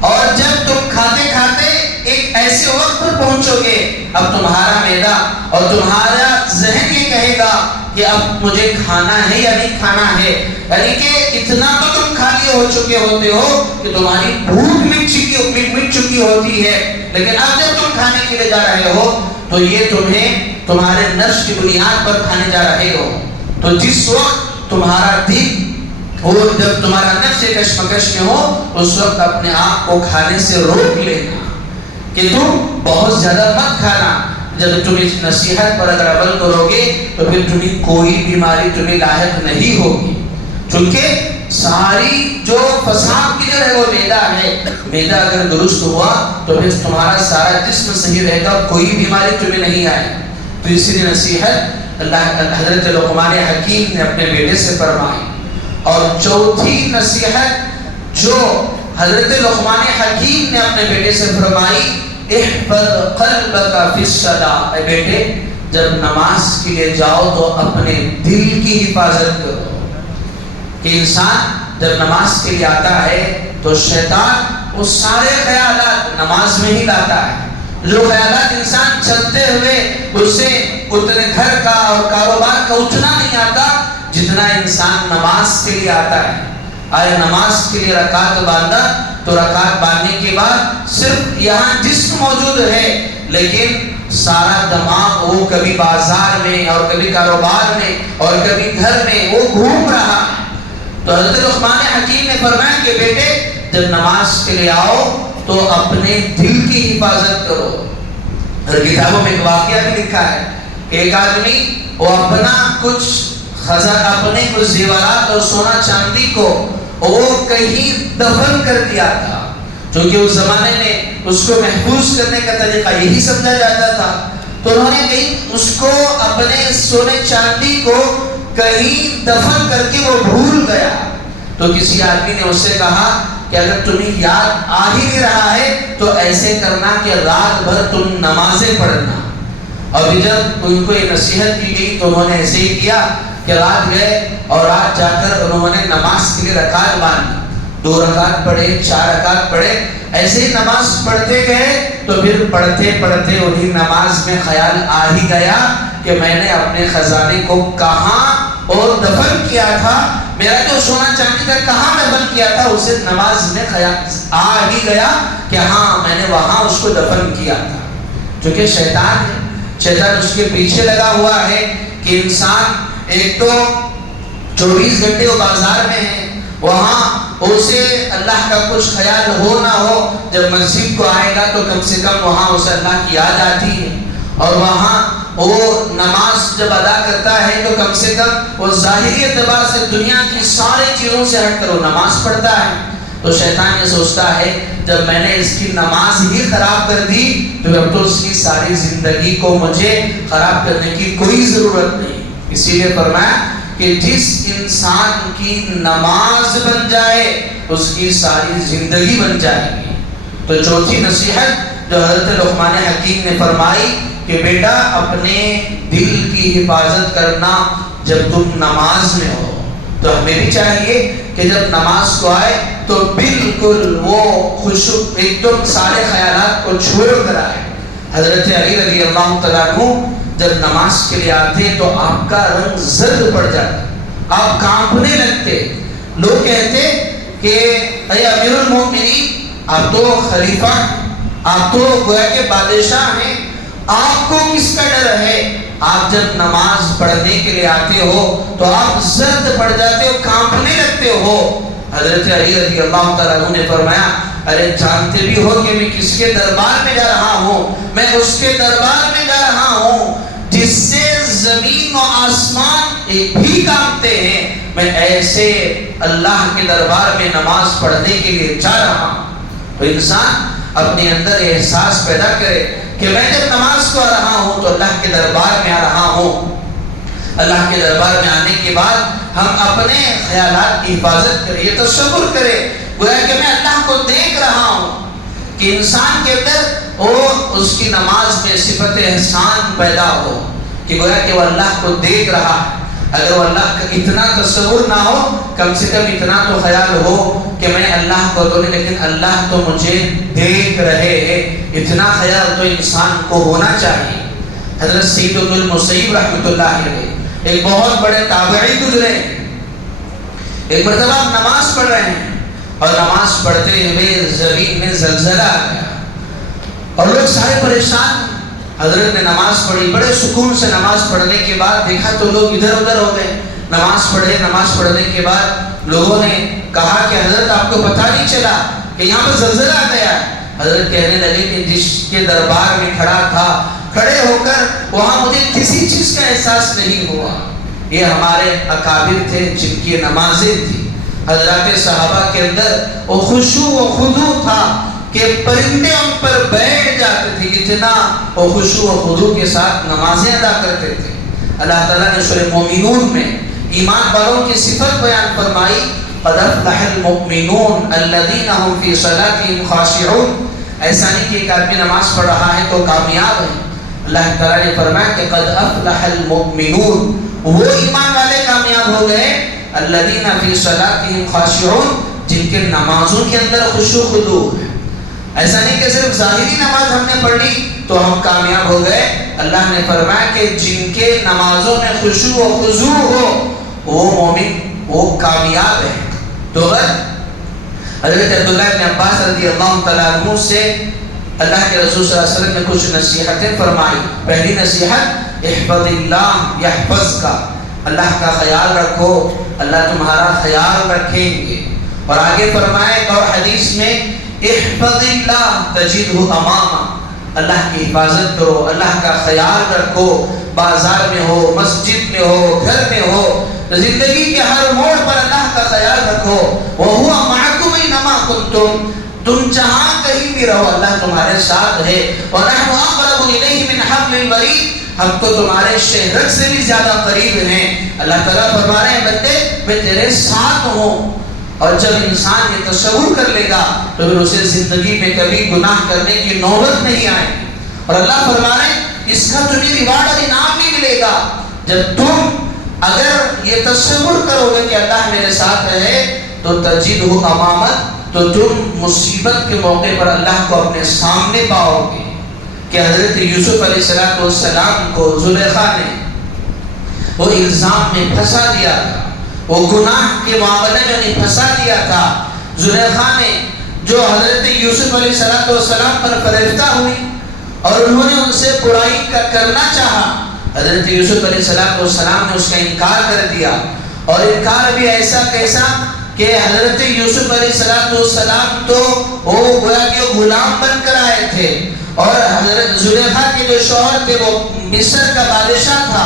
اور جب تم کھاتے کھاتے ایک ایسے وقت پر پہنچو گے، اب تمہارا معدہ اور تمہارا ذہن یہ کہے گا کہ اب مجھے کھانا ہے یا نہیں کھانا ہے، یعنی کہ اتنا تو تم کھاتے ہو چکے ہوتے ہو کہ تمہاری بھوک مٹ چکی ہوتی ہے، لیکن اب جب تم کھانے کے لیے جا رہے ہو تو یہ تمہیں تمہارے نفس کی بنیاد پر کھانے جا رہے ہو۔ تو جس وقت تمہارا دل اور جب تمہارا نفس کشمکش میں ہو اس وقت اپنے آپ کو کھانے سے روک لینا کہ تم بہت زیادہ مت کھانا۔ جب تم اس نصیحت پر اگر عمل کرو گے تو پھر تمہیں کوئی بیماری تمہیں لاحق نہیں ہوگی، چونکہ ساری جو فساد کی جڑ ہے وہ معدہ ہے۔ معدہ اگر درست ہوا تو پھر تمہارا سارا جسم صحیح رہے گا، کوئی بیماری تمہیں نہیں آئے۔ تو اسی لیے نصیحت حضرت لقمان حکیم نے اپنے بیٹے سے فرمائی۔ اور چوتھی نصیحت جو حضرت لقمان حکیم نے اپنے بیٹے سے فرمائی، احفظ قلبک فی الصلاۃ، اے بیٹے جب نماز کے لیے جاؤ تو اپنے دل کی حفاظت کرو. کہ انسان جب نماز کے لیے آتا ہے تو شیطان وہ سارے خیالات نماز میں ہی لاتا ہے. جو خیالات انسان چلتے ہوئے اسے اتنے گھر کا اور کاروبار کا اتنا نہیں آتا جتنا انسان نماز کے لیے آتا ہے. آئے نماز کے لیے رکعت باندھا تو رکعت باندھنے کے بعد صرف یہاں جسم موجود ہے لیکن سارا دماغ وہ کبھی بازار میں اور کبھی کاروبار میں اور کبھی گھر میں وہ گھوم رہا ہے. تو حضرت لقمان حکیم نے فرمایا کہ بیٹے جب نماز کے لیے آؤ تو اپنے دل کی حفاظت کرو. اور کتابوں میں ایک واقعہ بھی لکھا ہے کہ ایک آدمی وہ اپنا کچھ خزانہ اپنے کچھ زیورات اور سونا چاندی کو وہ کہیں دفن کر دیا تھا، کیونکہ اس زمانے میں اس کو محفوظ کرنے کا طریقہ یہی سمجھا جاتا تھا. تو انہوں نے کہیں اس کو اپنے سونے چاندی کو کہیں دفن کر کے وہ بھول گیا. تو کسی آدمی نے اس سے کہا کہ اگر تمہیں یاد آ ہی نہیں رہا ہے تو ایسے کرنا کہ رات بھر تم نمازیں پڑھنا. اور جب ان کو یہ نصیحت کی گئی تو انہوں نے ایسے ہی کیا کہ رات گئے اور رات جا کر انہوں نے نماز کے لیے رکعت باندھی. 2 رکعت پڑھے، 4 رکعت پڑھے، ایسے ہی نماز پڑھتے گئے. تو پھر پڑھتے پڑھتے انہیں نماز میں خیال آ ہی گیا کہ میں نے اپنے خزانے کو کہاں اور دفن کیا تھا، میرا جو سونا چاندی تھا کہاں دفن کیا تھا. اسے نماز میں خیال آ ہی گیا کہ ہاں میں نے وہاں اس کو دفن کیا تھا. کیونکہ شیطان ہے، شیطان اس کے پیچھے لگا ہوا ہے کہ انسان ایک تو 24 گھنٹے وہ بازار میں ہے، وہاں اسے اللہ کا کچھ خیال ہو نہ ہو، جب مسجد کو آئے گا تو کم سے کم وہاں اسے اللہ کی یاد آتی ہے. اور وہاں وہ نماز جب ادا کرتا ہے تو کم سے کم وہ ظاہری اعتبار سے دنیا کی ساری چیزوں سے ہٹ کر وہ نماز پڑھتا ہے. تو شیطان یہ سوچتا ہے جب میں نے اس کی نماز ہی خراب کر دی تو اب تو اس کی ساری زندگی کو مجھے خراب کرنے کی کوئی ضرورت نہیں. اسی لیے فرمایا کہ جس انسان کی نماز بن جائے اس کی ساری زندگی بن جائے گی. تو چوتھی نصیحت جو حضرت لقمان حکیم نے فرمائی کہ بیٹا اپنے دل کی حفاظت کرنا جب تم نماز میں ہو. تو ہمیں بھی چاہیے کہ جب نماز کو آئے تو بالکل وہ ایک دم سارے خیالات کو چھوڑ کر آئے. حضرت علی رضی اللہ تعالیٰ عنہ جب نماز کے لیے آتے تو آپ کا رنگ زرد پڑ جاتا، آپ کانپنے لگتے. لوگ کہتے کہ اے امیر المومنین آپ تو خلیفہ، آپ تو گویا کہ بادشاہ ہیں، آپ کو کس کا ڈر ہے؟ آپ جب نماز پڑھنے کے لیے آتے ہو تو آپ زرد پڑ جاتے ہو، کانپنے لگتے ہو. حضرت علی رضی اللہ تعالیٰ عنہ نے فرمایا ارے جانتے بھی ہو کہ میں کس کے دربار میں جا رہا ہوں؟ میں اس کے دربار میں جا رہا ہوں جس سے زمین و آسمان بھی کانپتے ہیں. میں ایسے اللہ کے دربار میں نماز پڑھنے کے لیے جا رہا ہوں. تو انسان اپنے اندر احساس پیدا کرے کہ میں جب نماز کو آ رہا ہوں تو اللہ کے دربار میں آ رہا ہوں. اللہ کے دربار میں آنے کے بعد ہم اپنے خیالات کی حفاظت کریں، یہ تصور کرے گویا کہ میں اللہ کو دیکھ رہا ہوں. کہ انسان کے اندر وہ اس کی نماز میں صفت احسان پیدا ہو کہ گویا کہ وہ اللہ کو دیکھ رہا ہے. اگر وہ اللہ کا اتنا تصور نہ ہو کم سے کم اتنا تو خیال ہو کہ میں اللہ کو تو نہیں لیکن اللہ تو مجھے دیکھ رہے ہیں. اتنا خیال تو انسان کو ہونا چاہیے. حضرت سعید بن المسیب رحمۃ اللہ علیہ ایک بہت بڑے تابعی گزرے. ایک مرتبہ آپ نماز پڑھ رہے ہیں اور نماز پڑھتے ہوئے زمین میں زلزلہ آ گیا اور لوگ سارے پریشان. حضرت نے نماز پڑھی، بڑے سکون سے نماز پڑھنے کے بعد دیکھا تو لوگ ادھر ادھر ہو گئے. نماز پڑھے، نماز پڑھنے کے بعد لوگوں نے کہا کہ حضرت آپ کو پتہ نہیں چلا کہ یہاں پر زلزلہ آ گیا. حضرت کہنے لگے کہ جس کے دربار میں کھڑا تھا کھڑے ہو کر وہاں مجھے کسی چیز کا احساس نہیں ہوا. یہ ہمارے اکابر تھے جن کی نمازیں تھی. حضرات صحابہ کے اندر وہ خشوع و خضوع تھا کہ پرندے ان پر بیٹھ جاتے تھے، اتنا وہ خشوع و خضوع کے ساتھ نمازیں ادا کرتے تھے. اللہ تعالیٰ نے سورہ مومنون میں ایمان والوں کی صفت بیان فرمائی قد افلح المؤمنون الذین هم فی صلاتهم خاشعون. ایسا نہیں کہ ایک آدمی نماز پڑھ رہا ہے تو کامیاب ہے. اللہ تعالیٰ نے فرمایا کہ قد افلح المؤمنون، وہ ایمان والے کامیاب ہو گئے الذین فی صلاتہم خاشعون، جن کے نمازوں کے اندر خشوع و خضوع ہے. ایسا نہیں کہ صرف ظاہری نماز ہم نے پڑھ لی تو ہم کامیاب ہو گئے. اللہ نے فرمایا کہ جن کے نمازوں میں خشوع و خضوع ہو وہ مومن، وہ کامیاب ہے. تو حضرت عبداللہ بن عباس رضی اللہ تعالیٰ عنہ سے اللہ کے رسول صلی اللہ علیہ وسلم نے کچھ نصیحتیں فرمائی. پہلی نصیحت احفظ اللہ یحفظ کا، اللہ کا خیال رکھو اللہ تمہارا خیال رکھیں گے. اور آگے فرمائے ایک اور حدیث میں احفظ اللہ تجدہ امامہ، اللہ کی حفاظت کرو، اللہ کا خیال رکھو، بازار میں ہو، مسجد میں ہو، گھر میں ہو، زندگی کے ہر موڑ پر اللہ کا خیال رکھو. وَهُوَ مَعَكُمْ أَيْنَمَا كُنْتُمْ، تم جہاں کہیں بھی رہو اللہ تمہارے ساتھ ہے. وَنَحْنُ أَقْرَبُ إِلَيْهِ مِنْ حَبْلِ الْوَرِيدِ، ہم تو تمہارے شہرت سے بھی زیادہ قریب ہیں. اللہ تعالیٰ فرما رہے ہیں بندے میں تیرے ساتھ ہوں. اور جب انسان یہ تصور کر لے گا تو پھر اسے زندگی میں کبھی گناہ کرنے کی نوبت نہیں آئے. اور اللہ فرما رہے ہیں اس کا تمہیں ریوارڈ اور انعام بھی ملے گا جب تم اگر یہ تصور کرو گے کہ اللہ میرے ساتھ ہے تو تجدہ امامک، تو تم مصیبت کے موقع پر اللہ کو اپنے سامنے پاؤ گے. کہ حضرت یوسف علیہ السلام کو زلیخا نے وہ الزام میں پھنسا دیا تھا، وہ گناہ کے معاملے میں انہیں پھنسا دیا تھا. زلیخا نے جو حضرت یوسف علیہ السلام پر فریفتہ ہوئی اور انہوں نے ان سے برائی کرنا چاہا، حضرت یوسف علیہ السلام نے اس کا انکار کر دیا. اور انکار بھی ایسا کیسا کہ حضرت یوسف علیہ السلام تو وہ گویا کہ وہ غلام بن کر آئے تھے اور حضرت زلیخا کے جو شوہر تھے وہ مصر کا بادشاہ تھا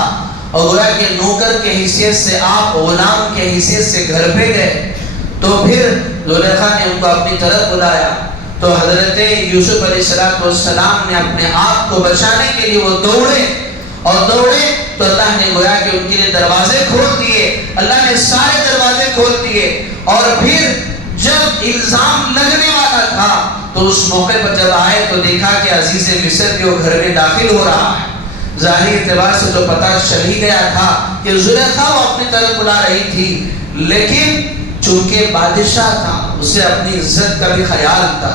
اور گویا کہ نوکر کے حیثیت سے آپ غلام کے حیثیت سے گھر پہ گئے. تو پھر زلیخا نے ان کو اپنی طرف بلایا تو حضرت یوسف علیہ السلام نے اپنے آپ کو بچانے کے لیے وہ دوڑے تو اللہ نے گویا کہ ان کے لیے دروازے کھول دیے. اللہ نے سارے دروازے کھول دیے اور پھر جب الزام لگنے والا تھا تو اس موقع پر جب آئے تو دیکھا کہ عزیز مصر کے وہ گھر میں داخل ہو رہا ہے. ظاہری اعتبار سے تو پتہ چل ہی گیا تھا کہ زلیخا وہ اپنی طرف بلا رہی تھی، لیکن چونکہ بادشاہ تھا اسے اپنی عزت کا بھی خیال تھا،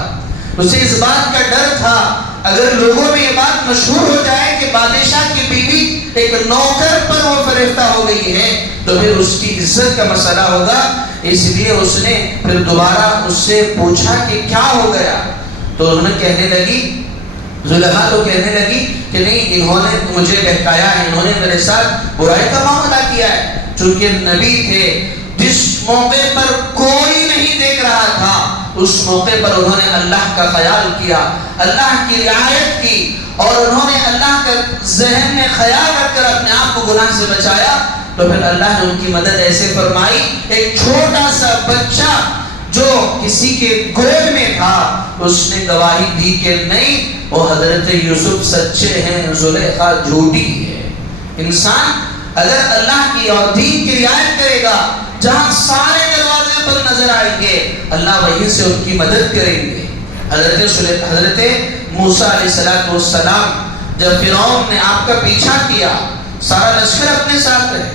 اسے اس بات کا ڈر تھا اگر لوگوں میں یہ بات مشہور ہو جائے کہ بادشاہ کی بیوی ایک نوکر پر وہ فریفتہ ہو گئی ہے تو پھر اس کی عزت کا مسئلہ ہوگا. اس لیے اس نے پھر دوبارہ اس سے پوچھا کہ کیا ہو گیا. تو انہوں نے کہنے لگی، زلیخا تو کہنے لگی کہ نہیں انہوں نے مجھے بہکایا ہے، انہوں نے میرے ساتھ برائی کا معاملہ کیا ہے. چونکہ نبی تھے، جس موقع پر کوئی نہیں دیکھ رہا تھا اس موقع پر انہوں نے اللہ کا خیال کیا، اللہ کی رعایت کی اور انہوں نے اللہ کا ذہن میں خیال رکھ کر اپنے آپ کو گناہ سے بچایا. تو پھر اللہ نے ان کی مدد ایسے فرمائی، ایک چھوٹا سا بچہ جو کسی کے گود میں تھا اس نے گواہی دی کہ نہیں وہ حضرت یوسف سچے ہیں، زلیخا جھوٹی ہے. انسان اگر اللہ کی اور دین کی رعایت کرے گا جہاں سارے دروازے پر نظر آئیں گے اللہ وہیں سے ان کی مدد کریں گے. حضرت موسیٰ علیہ السلام جب فرعون نے آپ کا پیچھا کیا، سارا لشکر اپنے ساتھ رہے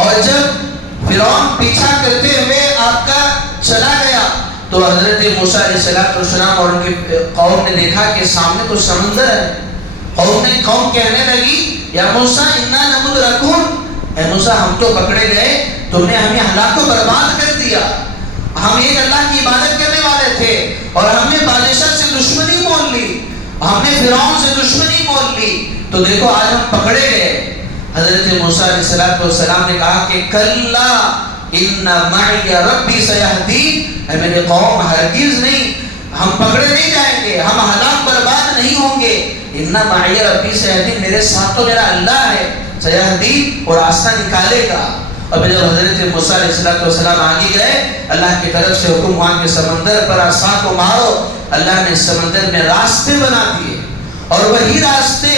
اور جب فرعون پیچھا کرتے ہوئے آپ کا چلا گیا تو حضرت موسیٰ علیہ السلام اور ان کی قوم نے دیکھا کہ سامنے تو سمندر ہے. قوم کہنے لگی یا موسیٰ انا لمدرکون، اے موسیٰ ہم تو پکڑے گئے، تم نے ہمیں ہلاک و برباد کر دیا. ہم ایک اللہ کی عبادت کرنے والے تھے اور ہم نے بادشاہ سے دشمنی مول لی، ہم نے فرعون سے دشمنی مول لی، تو دیکھو آج ہم پکڑے گئے. حضرت موسیٰ علیہ السلام نے کہا کہ کلا ان معی ربی سیہدین، اے میرے قوم ہرگز نہیں، ہم پکڑے نہیں جائیں گے، ہم ہلاک برباد نہیں ہوں گے. ان معی ربی سیہدین، میرے ساتھ تو میرا اللہ ہے، سیہدین اور راستہ نکالے گا. اور جب حضرت موسیٰ علیہ السلام آگے گئے اللہ کی طرف سے حکم ہوا کہ سمندر پر عصا کو مارو. اللہ نے سمندر میں راستے بنا دیے اور وہی راستے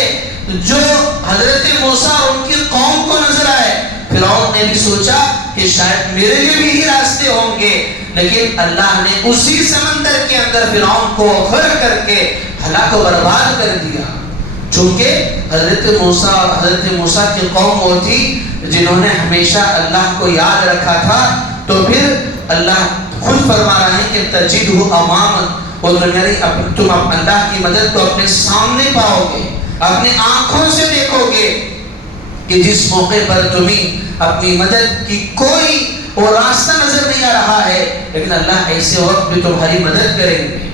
جو حضرت موسیٰ اور ان کی قوم کو نظر آئے. فرعون نے بھی سوچا کہ شاید میرے لیے بھی ہی راستے ہوں گے، لیکن اللہ نے اسی سمندر کے اندر فرعون کو غرق کر کے ہلاک و برباد کر دیا. چونکہ حضرت موسیٰ کی قوم وہ تھی جنہوں نے ہمیشہ اللہ کو یاد رکھا تھا. تو پھر اللہ خود فرما رہا ہے کہ تجدہ امامک، وہ تم اللہ کی مدد کو اپنے سامنے پاؤ گے، اپنے آنکھوں سے دیکھو گے کہ جس موقع پر تمہیں اپنی مدد کی کوئی وہ راستہ نظر نہیں آ رہا ہے، لیکن اللہ ایسے وقت بھی تمہاری مدد کریں گے.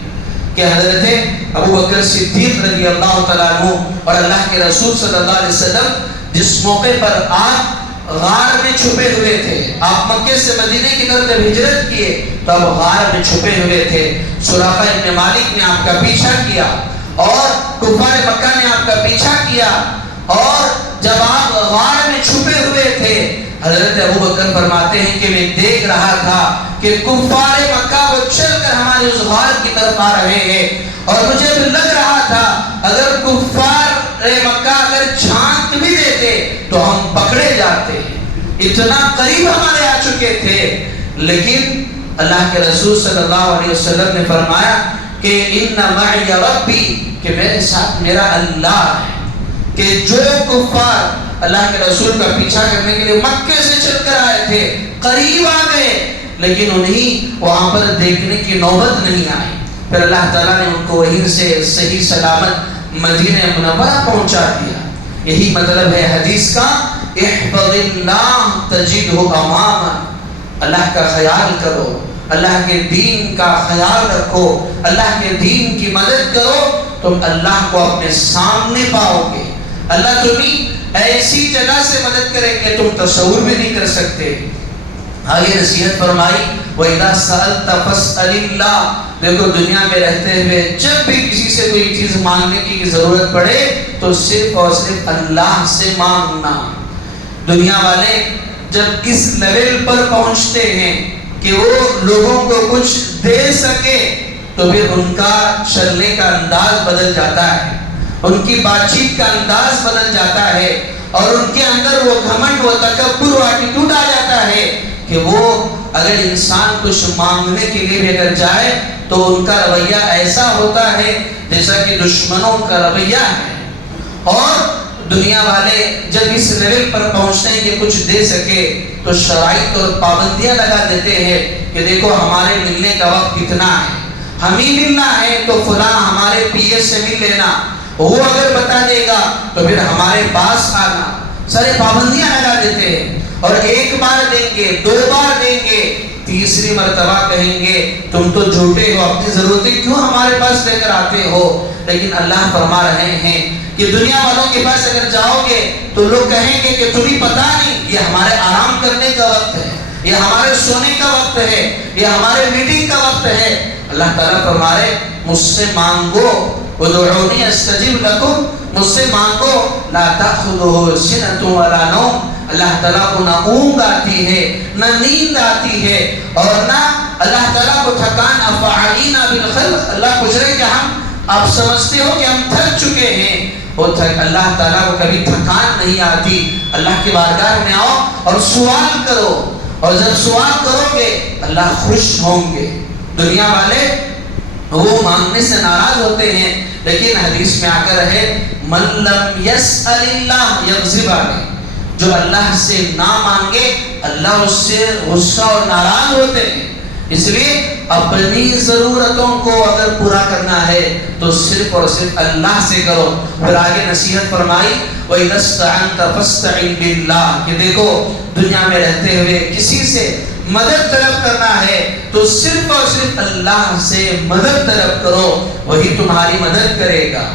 کہ حضرت ابو بکر صدیق رضی اللہ تعالیٰ عنہ اور اللہ کے رسول صلی اللہ علیہ وسلم جس موقع پر آپ غار میں چھپے ہوئے تھے، آپ مکے سے مدینے کی طرف جب ہجرت کیے تو آپ غار میں چھپے ہوئے تھے. سراقہ ابن مالک نے آپ کا پیچھا کیا اور کفار مکہ نے آپ کا پیچھا کیا، اور جب آپ غار میں چھپے ہوئے تھے حضرت ابو بکر فرماتے ہیں کہ میں دیکھ رہا تھا کہ کفار مکہ وہ چل کر ہمارے اس غار کی طرف آ رہے ہیں، اور مجھے بھی لگ رہا تھا اگر کفار مکہ اگر جھانک بھی دیتے تو ہم پکڑے جاتے. اتنا قریب ہمارے آ چکے تھے. لیکن اللہ کے رسول صلی اللہ علیہ وسلم نے فرمایا کہ ان معی ربی، کہ میرے ساتھ میرا اللہ ہے. کہ جو کفار اللہ کے رسول کا پیچھا کرنے کے لیے مکے سے چل کر آئے تھے قریب آ گئے، لیکن انہیں وہاں پر دیکھنے کی نوبت نہیں آئی. پھر اللہ تعالیٰ نے ان کو وہیں سے صحیح سلامت مدینہ منورہ پہنچا دیا. یہی مطلب ہے حدیث کا، احفظ اللہ تجدہ امامک، اللہ کا خیال کرو، اللہ کے دین کا خیال رکھو، اللہ کے دین کی مدد کرو، تم اللہ کو اپنے سامنے پاؤ گے. اللہ تمہیں ایسی جگہ سے مدد کریں گے تم تصور بھی نہیں کر سکتے. آگے نصیحت فرمائی وَإِذَا سَأَلْتَ فَاسْأَلِ اللَّهِ، دیکھو دنیا میں رہتے ہوئے جب بھی کسی سے کوئی چیز مانگنے کی ضرورت پڑے تو صرف اور صرف اللہ سے مانگنا. دنیا والے جب اس لیول پر پہنچتے ہیں کہ وہ لوگوں کو کچھ دے سکے تو پھر ان کا چلنے کا انداز بدل جاتا ہے، ان کی بات چیت کا انداز بدل جاتا ہے، اور ان کے اندر وہ گھمنڈ، وہ تکبر، وہ ایٹیٹیوڈ آ جاتا ہے کہ وہ اگر انسان کچھ مانگنے کے لیے بھی اگر جائے تو ان کا رویہ ایسا ہوتا ہے جیسا کہ دشمنوں کا رویہ ہے. اور دنیا والے جب اس لیول پر پہنچتے ہیں کہ کچھ دے سکے تو شرائط اور پابندیاں لگا دیتے ہیں کہ دیکھو ہمارے ملنے کا وقت کتنا ہے، ہمیں ملنا ہے تو فلاں ہمارے پی اے سے مل لینا، وہ اگر بتا دے گا تو پھر ہمارے پاس آنا. سارے پابندیاں لگا دیتے ہیں، اور ایک بار دیں گے، دو بار دیں گے، تیسری مرتبہ کہیں گے تم تو جھوٹے ہو، اپنی ضرورتیں کیوں ہمارے پاس لے کر آتے ہو. لیکن اللہ فرما رہے ہیں کہ دنیا والوں کے پاس اگر جاؤ گے تو لوگ کہیں گے کہ تمہیں پتہ نہیں یہ ہمارے آرام کرنے کا وقت ہے، یہ ہمارے سونے کا وقت ہے، یہ ہمارے میٹنگ کا وقت ہے. اللہ تعالیٰ فرما رہے مجھ سے مانگو، ادعونی استجب لکم، مجھ سے مانگو، لا تأخذہ سنۃ ولا نوم. اللہ تعالیٰ کو نہ اونگ آتی ہے نہ نیند آتی ہے، اور نہ اللہ تعالیٰ کو تھکان. افعلینا بالخلق، اللہ پوچھ رہے کہ آپ سمجھتے ہو کہ ہم تھک چکے ہیں، اللہ تعالیٰ کو کبھی تھکان نہیں آتی. اللہ کے بارگاہ میں آؤ اور سوال کرو، اور جب سوال کرو گے اللہ خوش ہوں گے. دنیا والے وہ مانگنے سے ناراض ہوتے ہیں، لیکن حدیث میں آ کر ہے من لم یسأل اللہ یغضب علیہ، جو اللہ سے نہ مانگے اللہ اس سے غصہ اور ناراض ہوتے ہیں. اس لیے اپنی ضرورتوں کو اگر پورا کرنا ہے تو صرف اور صرف اللہ سے کرو. پھر آگے نصیحت فرمائی وَإِذَا اسْتَعَنْتَ فَاسْتَعِنْ بِاللَّهِ، کہ دیکھو دنیا میں رہتے ہوئے کسی سے مدد طلب کرنا ہے تو صرف اور صرف اللہ سے مدد طلب کرو، وہی تمہاری مدد کرے گا.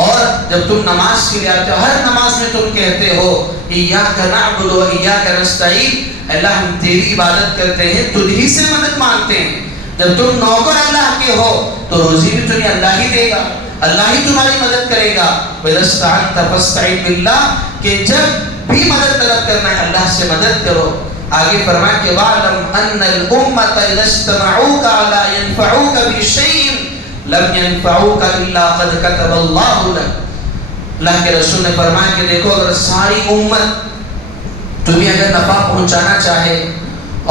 اور جب تم نماز کے لیے آتے ہو، ہر نماز میں تم کہتے ہو ایاک نعبد و ایاک نستعین، اللہ ہم تیری عبادت کرتے ہیں، تجھ ہی سے مدد مانگتے ہیں. جب تم نوکر اللہ کے ہو تو روزی بھی تمہیں اللہ ہی دے گا، اللہ ہی تمہاری مدد کرے گا. وَإِذَا اسْتَعَنْتَ فَاسْتَعِنْ بِاللَّهِ، کہ جب بھی مدد طلب کرنا ہے اللہ سے مدد کرو. آگے فرمایا کہ وَعْلَمْ أَنَّ الْأُمَّةَ إِذَا اسْتَمَعُوكَ عَلَىٰ يَنْفَعُوكَ بِشَيْءٍ لم ينفعوك الا قد كتب الله لك. اللہ کے رسول نے فرمایا کہ دیکھو اگر ساری امت تمہیں اگر نفع پہنچانا چاہے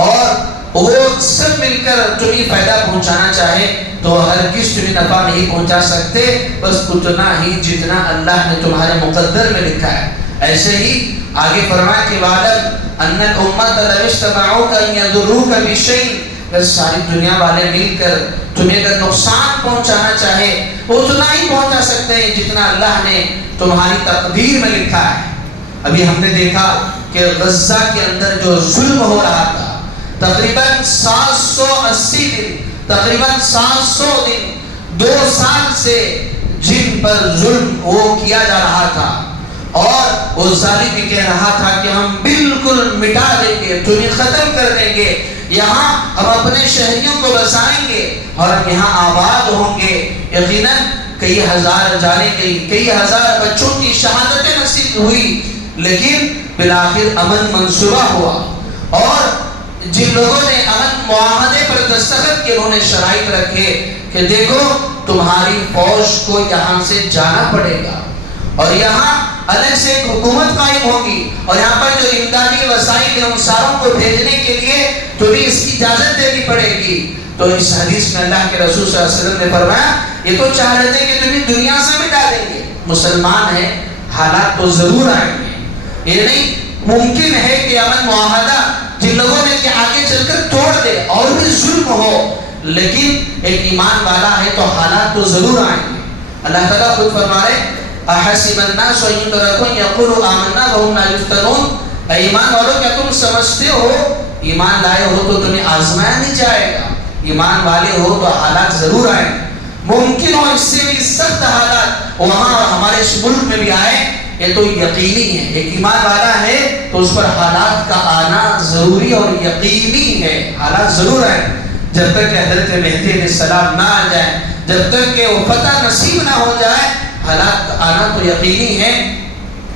اور وہ سب مل کر تمہیں فائدہ پہنچانا چاہے تو ہرگز تمہیں نفع نہیں پہنچا سکتے، بس اتنا ہی جتنا اللہ نے تمہارے مقدر میں لکھا ہے۔ ایسے ہی آگے فرمایا کہ وَعْلَمْ أَنَّ الْأُمَّةَ لَوِ اسْتَمَعُوكَ أَن يَضُرُّوكَ بِشَيْءٍ، اگر ساری دنیا والے مل کر تمہیں اگر نقصان پہنچانا چاہے وہ اتنا ہی پہنچا سکتے ہیں جتنا اللہ نے تمہاری تقدیر میں لکھا ہے۔ ابھی ہم نے دیکھا کہ غزہ کے اندر جو ظلم ہو رہا تھا، تقریباً 780 دن، تقریباً 700 دن، 2 سال سے جن پر ظلم وہ کیا جا رہا تھا، اور وہ ظالم بھی کہہ رہا تھا کہ ہم بالکل مٹا دیں گے، تمہیں ختم کر دیں گے، یہاں ہم اپنے شہریوں کو بسائیں گے اور ہم یہاں آباد ہوں گے۔ یقیناً کئی ہزار جانیں گئی، کئی ہزار بچوں کی شہادتیں نصیب ہوئی، لیکن بالآخر امن منصوبہ ہوا، اور جن لوگوں نے امن معاہدے پر دستخط کیے انہوں نے شرائط رکھے کہ دیکھو تمہاری فوج کو یہاں سے جانا پڑے گا، اور یہاں الگ سے ایک حکومت قائم ہوگی، اور یہاں پر جو امدادی وسائل ہیں ان ساروں کو بھیجنے کے لیے تمہیں اس کی اجازت دینی پڑے گی۔ تو اس حدیث میں اللہ کے رسول صلی اللہ علیہ وسلم نے فرمایا یہ تو چاہ رہے تھے کہ تمہیں دنیا سے مٹا دیں گے، مسلمان ہیں، حالات تو ضرور آئیں گے، یہ نہیں ممکن ہے کہ امن معاہدہ جن لوگوں نے کہ آگے چل کر توڑ دے اور بھی ظلم ہو، لیکن ایک ایمان والا ہے تو حالات تو ضرور آئیں گے۔ اللہ تعالیٰ خود فرما رہے احسب الناس ان يتركوا ان يقولوا آمنا وهم لا يفتنون، اے ایمان والو کیا تم سمجھتے ہو ایمان لائے ہو تو تمہیں آزمایا نہیں جائے گا؟ ایمان والے ہو تو حالات ضرور آئیں، ممکن ہو اس سے بھی سخت حالات وہاں اور ہمارے اس ملک میں بھی آئے، یہ تو یقینی ہے۔ ایک ایمان والا ہے تو اس پر حالات کا آنا ضروری اور یقینی ہے، حالات ضرور آئیں، جب تک کہ حضرت مہدی علیہ السلام نہ آ جائیں، جب تک کہ وہ فتح نصیب نہ ہو جائے، حالات آنا تو یقینی ہے۔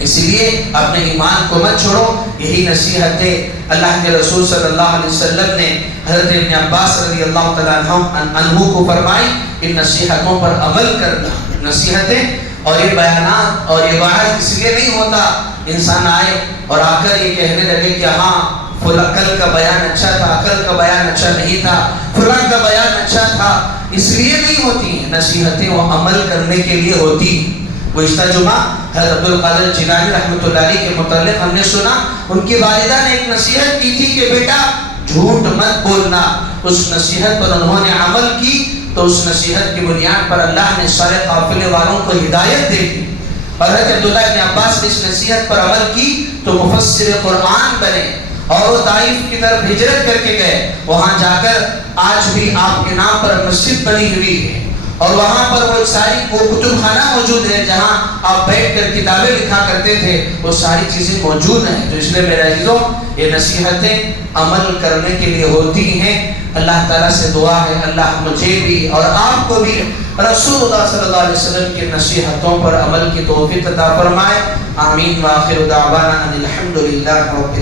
اس لیے اپنے ایمان کو مت چھوڑو، یہی نصیحتیں اللہ کے رسول صلی اللہ علیہ وسلم نے حضرت ابن عباس رضی اللہ تعالیٰ عنہ کو فرمائی، ان نصیحتوں پر عمل کرنا۔ نصیحتیں اور یہ بیانات اور یہ وعظ اس لیے نہیں ہوتا انسان آئے اور آ کر یہ کہنے لگے کہ ہاں کل کا بیان اچھا تھا، کل کا بیان اچھا نہیں تھا، فلاں کا بیان اچھا تھا، اس لیے نہیں ہوتی ہیں نصیحتیں، وہ عمل کرنے کے لیے ہوتی ہیں۔ گزشتہ جمعہ حضرت عبدالقادر جیلانی رحمۃ اللہ علیہ کے متعلق ہم نے سنا، ان کی والدہ نے ایک نصیحت کی تھی کہ بیٹا جھوٹ مت بولنا، اس نصیحت پر انہوں نے عمل کی تو اس نصیحت کی بنیاد پر اللہ نے سارے قافلے والوں کو ہدایت دے دی، اور حضرت عبداللہ ابن عباس نے اس نصیحت پر عمل کی تو مفسر قرآن بنے، اور وہ طائف کی طرف ہجرت کر کے گئے، وہاں جا کر آج بھی آپ کے نام پر مسجد بنی ہوئی ہے، اور وہاں پر وہ ساری کتب خانہ موجود ہے جہاں آپ بیٹھ کر کتابیں لکھا کرتے تھے، وہ ساری چیزیں موجود ہیں۔ تو اس لیے میرے عزیزوں یہ نصیحتیں عمل کرنے کے لیے ہوتی ہیں۔ اللہ تعالیٰ سے دعا ہے اللہ مجھے بھی اور آپ کو بھی رسول اللہ صلی اللہ علیہ وسلم کی نصیحتوں پر عمل کی توفیق عطا فرمائے۔ آمین۔ وآخر دعوانا ان الحمد للہ رب العالمین۔